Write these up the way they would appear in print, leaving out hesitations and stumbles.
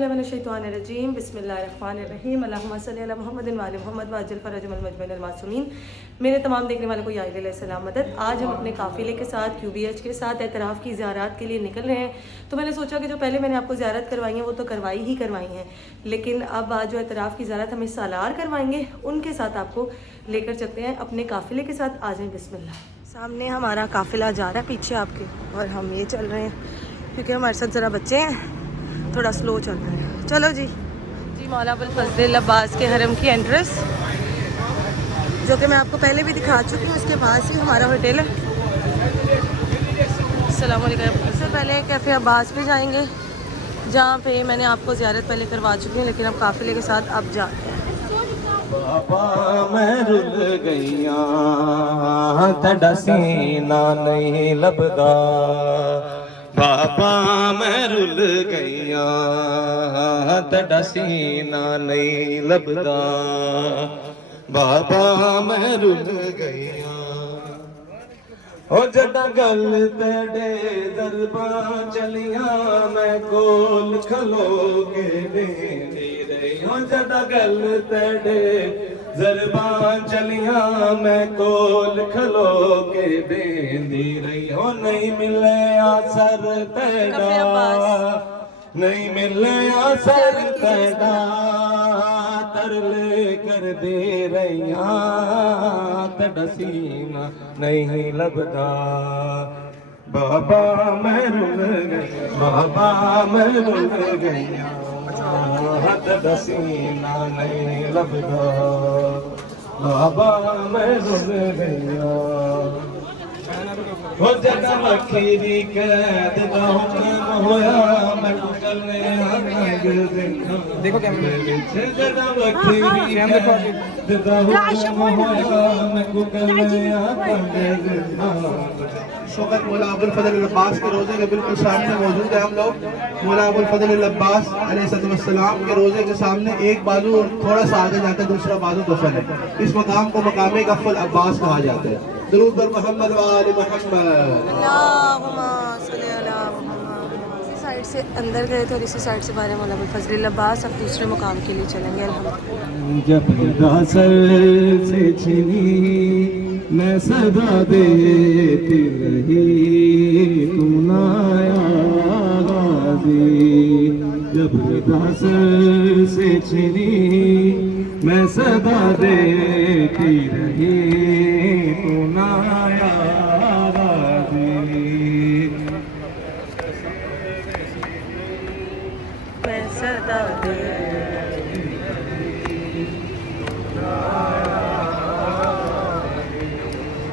औज़ुबिल्लाहिमिनश्शैतानिर्रजीम बिस्मिल्लाहिर्रहमानिर्रहीम अल्लाहुम्मा सल्लि अला मुहम्मदिन व आलि मुहम्मद व अज्जिल फरजहुल मजमूइनल मासूमीन। मेरे तमाम देखने वालों को या अलैहिस्सलाम मदद। आज हम अपने काफ़िले के साथ QBH के साथ एतराफ़ की ज़ियारत के लिए निकल रहे हैं। तो मैंने सोचा कि जो पहले मैंने आपको ज़ियारत करवाई है वो तो करवाई हैं, लेकिन अब आज जो एतराफ़ की ज़ियारत हमें सालार करवाएंगे उनके साथ आपको लेकर चलते हैं अपने काफ़िले के साथ। आ जाएँ बिस्मिल्लाह। सामने हमारा काफ़िला जा रहा है पीछे आपके, और हम ये चल रहे हैं क्योंकि हमारे साथ ज़रा बच्चे हैं, थोड़ा स्लो चल रहे हैं। चलो जी मौला अबुल फज़ल अब्बास के हरम की एंट्रेंस, जो कि मैं आपको पहले भी दिखा चुकी हूँ, उसके पास ही हमारा होटल है। अस्सलाम वालेकुम। सबसे पहले कैफ़े अब्बास पे जाएंगे, जहाँ पे मैंने आपको ज़ियारत पहले करवा चुकी हूँ, लेकिन अब काफ़िले के साथ अब जाते हैं। बाबा मैं रुल गईया तड़ा सीना नहीं लभदा, बाबा मैं रुल गईया तड़ा सीना नहीं लभदा, बाबा मैं रुल गईया। ओ जदा गल तेरे दरबार चलिया मैं कोल खलो के देंदी रही। ओ जदा गल तेरे दरबार चलिया मैं कोल खलो के देंदी रही। ओ नहीं मिले असर तेरा, नहीं मिले असर तेरा, तरले कर दे रैया तड़ा सीना नहीं लभदा, बाबा मैं रुल गई, बाबा मैं रुल गईया तड़ा सीना नहीं लभदा, बाबा मैं रुल गईया। हो जदा वखीरी कैद दा हुक्म होया मैं करने देखो कैमरे में, जदा वखीरी कैद दा हुक्म होया मैं करने वक्त मौला अबुल फजल अब्बास के रोज़े के बिल्कुल सामने मौजूद है हम लोग। मौला अबुल फजल अब्बास अलैहिस्सलाम के रोज़े के सामने एक बाजू थोड़ा सा आगे जाता है, दूसरा बाजू दफन है। इस मकाम को मकामे गफ़ल अब्बास कहा जाता है। दुरूद पर मोहम्मद व आले मोहम्मद। अल्लाहुम्मा सल्ली अला मुहम्मद। इसी साइड से अंदर गए थे और इसी साइड से बाहर मौला अबुल फजल अब्बास। अब दूसरे मुकाम के लिए चलेंगे। अल्हम्दुलिल्लाह। जब सर से छिनी मैं सदा देती रही तू ना आया गाज़ी, जब सर से छिनी मैं सदा देती रही तू ना आया गाज़ी, मैं सदा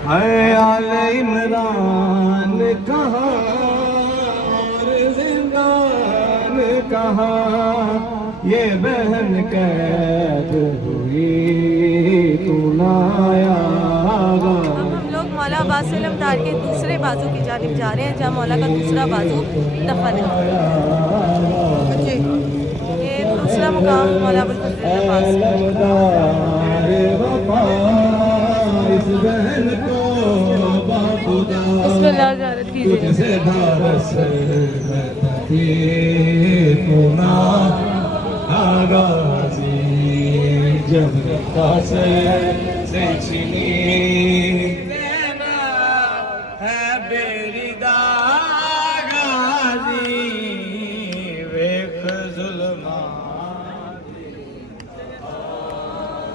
है आले इमरान कहाँ और जिंदान कहाँ, ये बहन कैद हुई तू ना आया। अब हम लोग मौला अब्बास अलमदार के दूसरे बाजू की जानिब जा रहे हैं, जहाँ मौला का दूसरा बाजू दफन है जी। ये दूसरा मुकाम मौला अबुल फजल बिस्मिल्लाह ज़ियारत कीजिए। जब से छिनी है बेरी दागाजी, वेख जुल्मा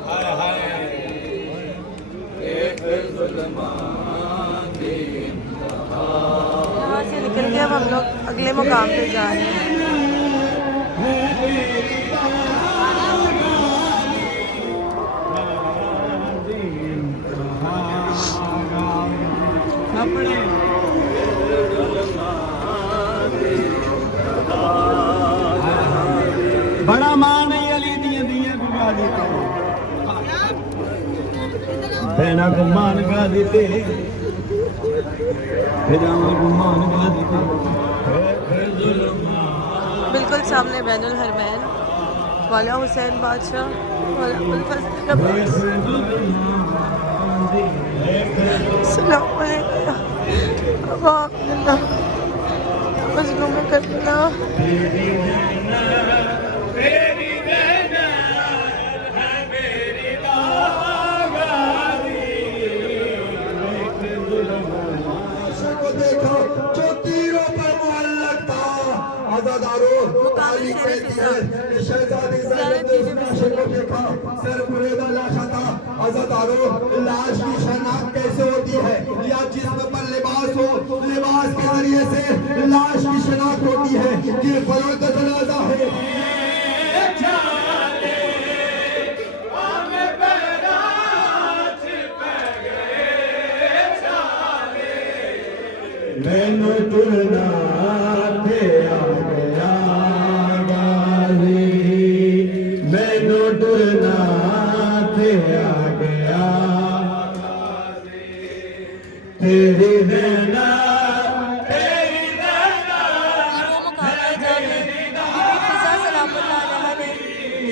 हाय हाय वेख जुल्मा। यहाँ से निकल के अब हम लोग अगले मुकाम पे जा रहे हैं। बड़ा मां नहीं अली दिया दिया गुमानी बेना गुमान गा देते गुमान गा देते। बिल्कुल सामने बैनुल हरमैन मौला हुसैन बादशाह मौला अबुल फजल सलाम अलैकुम मजलूम करना मकाम शेर फिजा ज़ियारत कीजिए बिस्मिल्लाह। सर बुरेदा लाशा था अज़ादारो, लाश की शनाख्त कैसे होती है? या जिस्म पर लिबास हो, लिबास के जरिए से लाश की शनाख्त होती है कि फलां का जनाजा है। मैनू तुरना थे आ गया गाजी, मैनू तुरना थे आ गया तेरी देना तेरी देना। और वो मकाम है जहाँ पे बीबी फिजा सलामुल्लाह अलैहा ने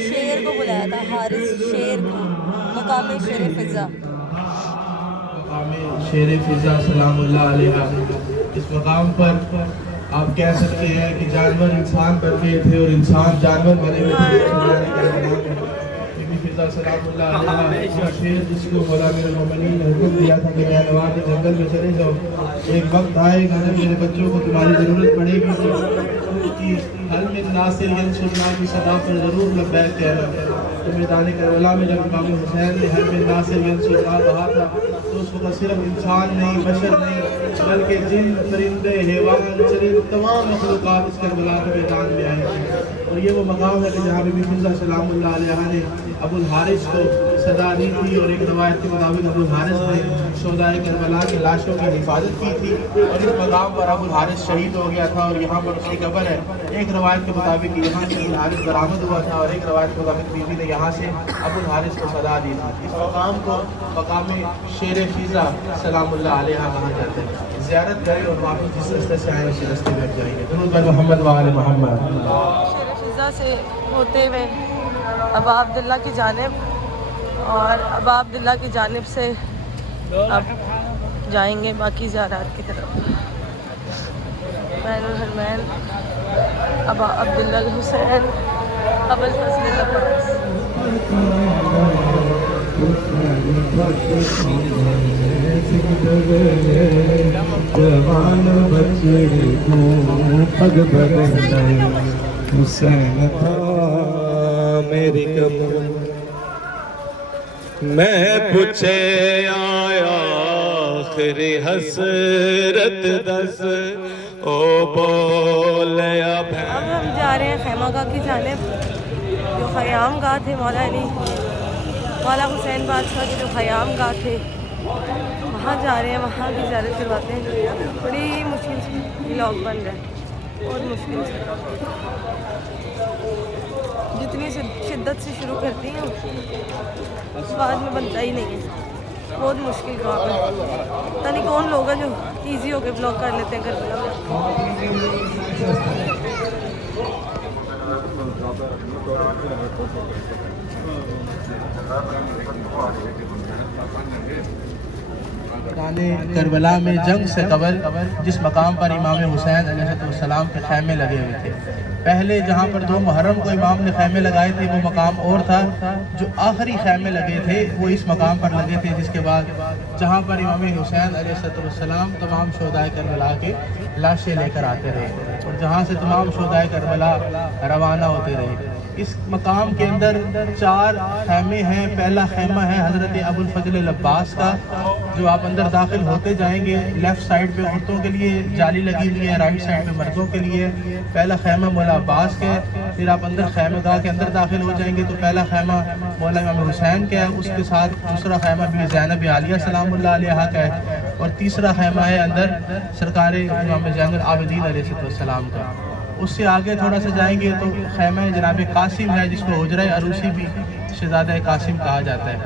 शेर को बुलाया था, हारिस शेर को, मकाम शेर फिजा। शेर फिजा सलामुल्लाह अलैहा। इस मकाम पर आप कह सकते हैं कि जानवर इंसान बन गए थे और इंसान जानवर बने हुए थे। बीबी फिजा सलामुल्लाह अलैहा शेर जिसको मौला मेरे मोमिनीन ने हुक्म दिया था कि नौजवान जंगल में चले जाओ, एक वक्त आएगा जब मेरे बच्चों को तुम्हारी ज़रूरत पड़ेगी तो उसकी हल में नासिर यंसुरना की सदा पर ज़रूर लब्बैक कहना। तो मैदान करबला में जब इमाम हुसैन ने हल में नासिर यंसुरना कहा था तो उसको सिर्फ इंसान नहीं, बशर नहीं, बल्कि जिन, परिंदे, हैवान, चरिंद, तमाम मखलूक़ात इस करबला के मैदान में आए थे। और ये वो मकाम है कि जहाँ बीबी फिजा सलामुल्लाह अलैहा ने अबुल हारिस को सदा दी थी और एक रवायत के मुताबिक अबुल हारिस ने शोहदाए करबला की लाशों की हिफाजत की थी और इस मकाम पर अबुल हारिस शहीद हो गया था और यहाँ पर उसकी कब्र है। एक रवायत के मुताबिक यहाँ से अबुल हारिस बरामद हुआ था और एक रवायत के मुताबिक बीबी ने यहाँ से अबुल हारिस को सदा दी थी। इस मकाम को मकाम शेर फिजा सलामुल्लाह अलैहा कहा जाता है। ज़ियारत करें और वापस जिस रास्ते से आए उसी रास्ते में जाएंगे। दुरूद बर मोहम्मद व आले मोहम्मद। शेर फिजा से होते हुए अबा अब्दुल्ला की जानिब और अबा अब्दुल्ला की जानिब से अब जाएंगे बाकी ज़ियारत की तरफ। बैनुल हरमैन अबा अब्दुल्ला हुसैन अबुल फज़ल अब्बास। जवान बच्चे को पग बदले हुसैन था मेरी कमर। मैं पूछे आया आखिरी हसरत दस ओ बोले। अब हम जा रहे हैं खैमा गाह की जानिब, जो ख़याम गाह थे मौला अली मौला हुसैन बादशाह के जो ख़याम गाह थे, वहाँ जा रहे हैं, वहाँ की ज़ियारत करवाते हैं। बड़ी मुश्किल से व्लॉग बन रहा है, बहुत मुश्किल से। जितनी शिद्दत से शुरू करती हैं उस बाद में बनता ही नहीं है, बहुत मुश्किल काम है। पता नहीं कौन लोग हैं जो ईजी होकर ब्लॉग कर लेते हैं करबला में। करबला में जंग से कबल जिस मकाम पर इमाम हुसैन अलैहिस्सलाम के खैमे लगे हुए थे, पहले जहाँ पर 2 मुहर्रम को इमाम ने खैमे लगाए थे वो मकाम और था। जो आखिरी खैमे लगे थे वो इस मकाम पर लगे थे, जिसके बाद जहाँ पर इमाम हुसैन अलैहिस्सलाम तमाम शोहदाए करबला के लाशें लेकर आते रहे और जहाँ से तमाम शोहदाए करबला रवाना होते रहे। इस मकाम के अंदर 4 खैमे हैं। पहला खैमा है हज़रत अबुल फज़ल अब्बास का, जो आप अंदर दाखिल होते जाएंगे लेफ़्ट साइड पे औरतों के लिए जाली लगी हुई है, राइट साइड पे मर्दों के लिए। पहला खैमा मौला अब्बास का है। फिर आप अंदर खैमगाह के अंदर दाखिल हो जाएंगे तो पहला खैमा मौला इमाम हुसैन का है, उसके साथ दूसरा खैमा भी ज़ैनब आलिया सलामुल्लाह अलैहा का है और तीसरा खैमा है अंदर सरकार इमाम ज़ैनुल आबिदीन अलैहिस्सलाम का। उससे आगे थोड़ा सा जाएंगे तो खैमा जनाब कासिम है, जिसको हुजरा अरूसी भी शहज़ादा कासिम कहा जाता है।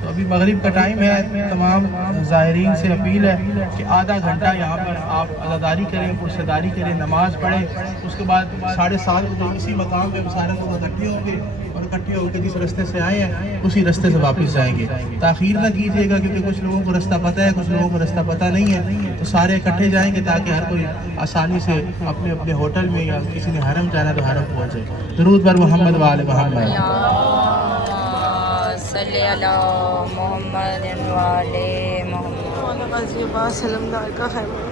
तो अभी मगरिब का टाइम है, तमाम ज़ाहिरीन से अपील है कि आधा घंटा यहाँ पर आप अज़ादारी करें, पुरसदारी करें, नमाज़ पढ़ें। उसके बाद 7:30 बजे इसी मकाम पे सारे लोग इकट्ठे होंगे और इकट्ठे होकर जिस रास्ते से आए हैं उसी रास्ते से वापस जाएंगे। ताख़ीर ना कीजिएगा क्योंकि कुछ लोगों को रास्ता पता है, कुछ लोगों को रास्ता पता नहीं है, तो सारे इकट्ठे जाएंगे ताकि हर कोई आसानी से अपने अपने होटल में या किसी ने हरम जाना तो हरम पहुँचे। दुरूद बर मोहम्मद व आले मोहम्मद। सल्ली अला मोहम्मद वाले मोहम्मद सलमदार का खैमा,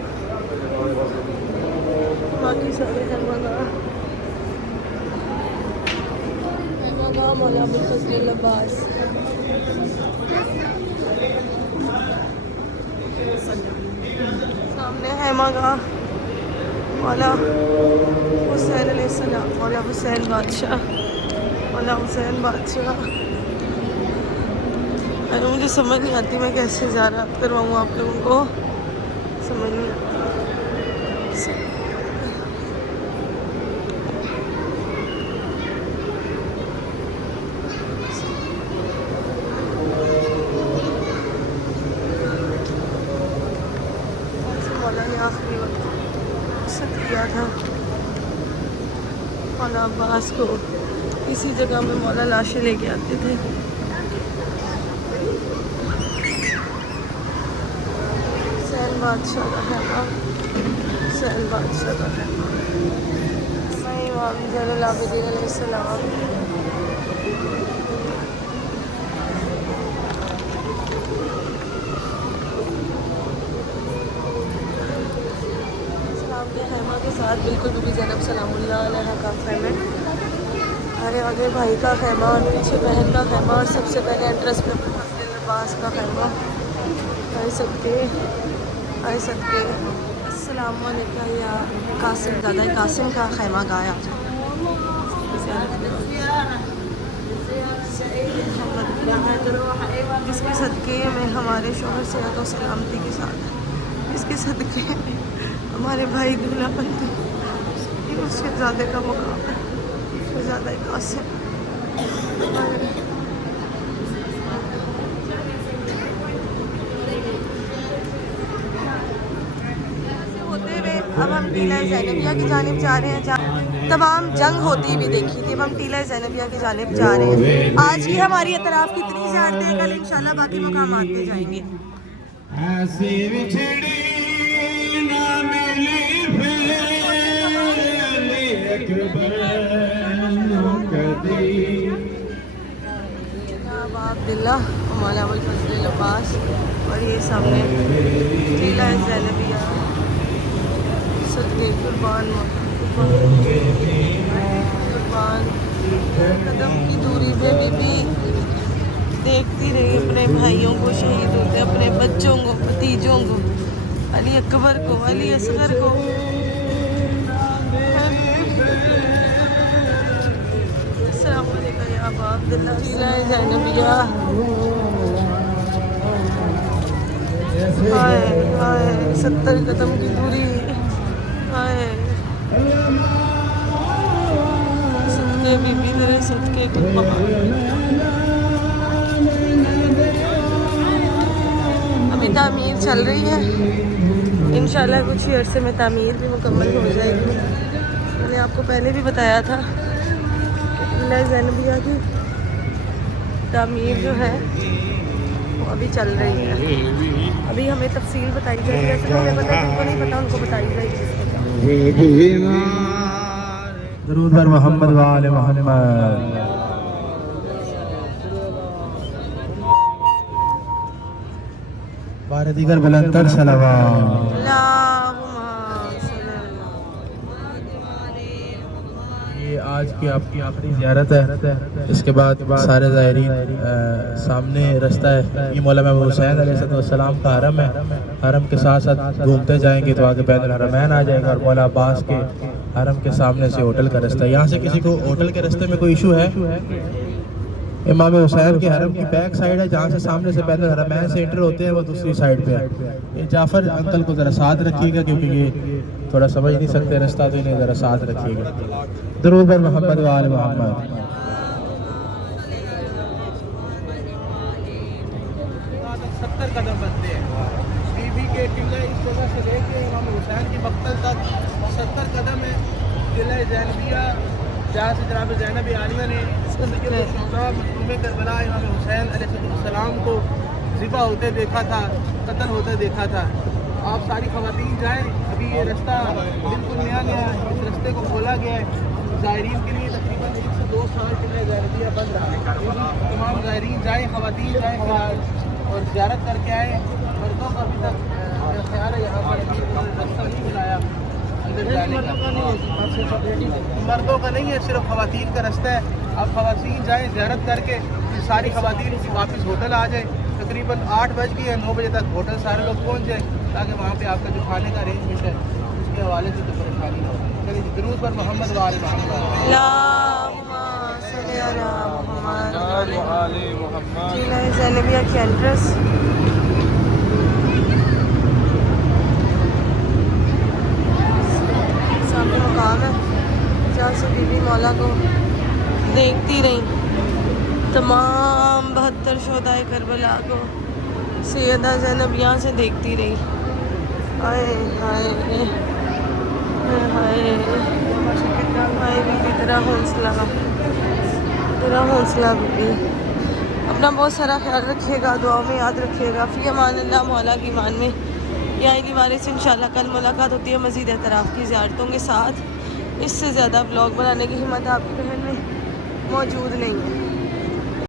बाकी सारे खैमा का मौला अबुल फजल अब्बास। सामने हैमा का मौला हुसैन अलैहिस्सलाम, मौला हुसैन बादशाह, मौला हुसैन बादशाह। अरे मुझे समझ नहीं आती मैं कैसे ज़ियारत करवाऊँ आप लोगों को, समझ नहीं आता। मौला ने आखिरी वक्त सद किया था मौला अब्बास को, इसी जगह में मौला लाशें लेके आते थे। हुसैन बादशाह का हैमा, हुसैन बादशाह का हैमा। मैं इमाम ज़ैनुल आबिदीन अलैहिस्सलाम। हैमा के साथ बिल्कुल बीबी ज़ैनब सलामुल्लाह अलैहा का खैमा, अरे आगे भाई का खैमा और पीछे बहन का खैमा, और सबसे पहले एंट्रेंस में फजल अब्बास का खैमा। आए सदके, आए सदके। अस्सलाम वालेकुम या कासिम, दादा कासिम का खैमा गाया जिसके सदके में हमारे शोहर सेहत और सलामती के साथ है, इसके सदके में हमारे भाई दूल्हा बनते, उसके ज़्यादा का मुकाम है, उसके ज़्यादा कासिम। होते हुए अब हम टीला ज़ैनबिया की जानिब जा रहे हैं, जहाँ तमाम जंग होती भी देखी थी। अब हम टीला ज़ैनबिया की जानिब जा रहे हैं। आज की हमारी इतराफ़ की 3 ज़ियारतें हैं, कल इंशाल्लाह बाकी मकामात पे जाएंगे। ऐसी बिछड़ी ना मिली फिर अकबर कदी। जनाब अब्दुल्ला मौला अबुल फजल अब्बास, और ये सामने टीला ज़ैनबिया। सदके कुर्बान, कुर्बान। कदम की दूरी पे बीबी देखती रही अपने भाइयों को शहीद होते, अपने बच्चों को, भतीजों को, अली अकबर को, अली असगर को। अस्सलाम वालेकुम या अबा अब्दुल्ला। टीला ज़ैनबिया। हाय हाय 70 कदम की दूरी, हाय सदके बीबी तेरे सदके कुर्बान। अभी तामीर चल रही है, इंशाल्लाह कुछ ही अरसे में तामीर भी मुकम्मल हो जाएगी। मैंने आपको पहले भी बताया था टीला ज़ैनबिया की तामीर जो है वो अभी चल रही है। अभी हमें तफसील बताई जाएगी, ऐसे तो हमें पता है, जिनको नहीं पता उनको बताई जाएगी। दरूद पर मोहम्मद व आले मोहम्मद। बार दीगर बुलंदतर सलावत। ये आज की आपकी आखिरी ज़ियारत है, इसके बाद सारे ज़ायरीन सामने रास्ता है, ये मौलाना हुसैन अलैहिस्सलाम का हरम है। हरम के साथ साथ घूमते जाएंगे तो आगे बैनुल हरमैन आ जाएगा, और मौला अब्बास के हरम के सामने से होटल का रास्ता है। यहाँ से किसी को होटल के रास्ते में कोई इशू है, इमाम हुसैन के हरम की बैक साइड है, जहाँ से सामने से बैनुल हरमैन से एंटर होते हैं, वो दूसरी साइड पे है। ये जाफ़र अंकल को ज़रा साथ रखिएगा, क्योंकि ये थोड़ा समझ नहीं सकते रास्ता, तो इन्हें ज़रा साथ रखिएगा। दरूद पर मोहम्मद व आले मोहम्मद। 70 कदम बनते हैं बीबी के टीला, इस जगह से लेके इमाम हुसैन की मक्तल तक 70 कदम है। टीला ज़ैनबिया, जहाँ से जनाब ज़ैनब आलिया ने करबला इमाम हुसैन अलैहिस्सलाम को ज़िबा होते देखा था, कत्ल होते देखा था। आप सारी ख़वातीन जाएँ, अभी ये रास्ता बिल्कुल नया नया है, इस रास्ते को खोला गया है ज़ायरीन के लिए। तकरीबन 1 से 2 साल टीला ज़ैनबिया बंद रहा है। तमाम ज़ायरीन जाएँ, ख़वातीन जाएँ और ज़ियारत करके आए। मर्दों का अभी तक ख्याल है यहाँ पर अभी रास्ता नहीं बनाया अंदर जाने का, मर्दों का नहीं है, सिर्फ ख़वातीन का रास्ता है। अब ख़वातीन जाएँ ज़ियारत करके, सारी ख़वातीन वापस होटल आ जाए। तकरीबन 8 बज गई है, 9 बजे तक होटल सारे लोग पहुँच जाए, ताकि वहाँ पे आपका जो खाने का अरेंजमेंट है उसके हवाले से तो परेशानी ना हो। चलिए दुरूद पर मोहम्मद वाले मोहम्मद। ज़ैनबिया की एंट्रेंस। सामने मकाम है जहाँ से बीबी मौला को देखती रही, तमाम 72 शोहदाए करबला को सैयदा ज़ैनब यहाँ से देखती रही। हाय हाय हाय हाय बीबी, तेरा हौसला बीबी। अपना बहुत सारा ख्याल रखिएगा, दुआओं में याद रखिएगा। फ़ी अमानिल्लाह, मौला की ईमान में। या इली वाले से इंशाल्लाह कल मुलाकात होती है मज़ीद एतराफ़ की ज़ियारतों के साथ। इससे ज़्यादा व्लॉग बनाने की हिम्मत आपकी बहन में मौजूद नहीं है।